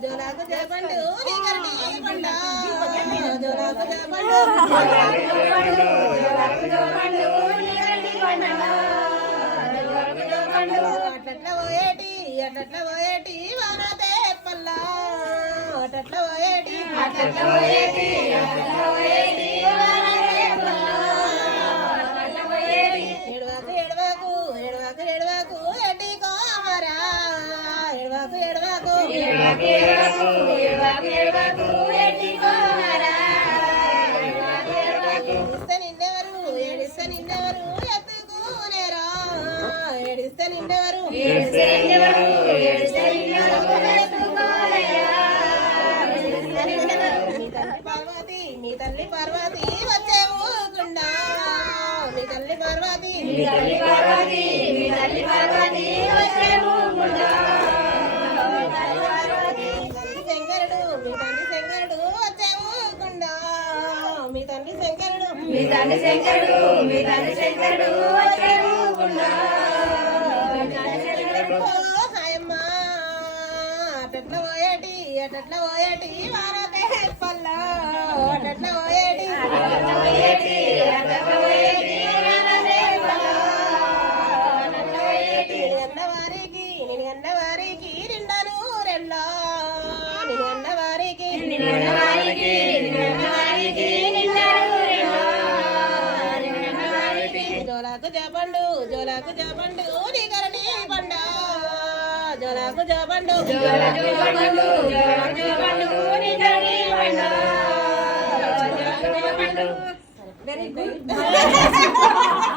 జోలాకు జపండు అట్లా పోయేటి వానతే పల్లా అట్లా పోయేటి ఎడవాకు ఎడ్డి కోమరా ఎడవాకు ఏడిస్తే నిన్నెవరు ఎత్తుకునేరా ఏడిస్తే నిన్నెవరు పార్వతి మీ తల్లి పార్వతి వచ్చే ఊకుండా మీ తల్లి పార్వతి శంకరుడు వచ్చే ఊకుండా మీ తండ్రి శంకరుడు హాయమ్మా అట్లా పోయేటి వారతే పల్లా అట్లా పోయేటి నేను అన్నవారికి రెండను రెల్లా నేను అన్నవారికి జోలాకు జపండు నీకరటి పండ జోలాకు జపండు వెరీ గుడ్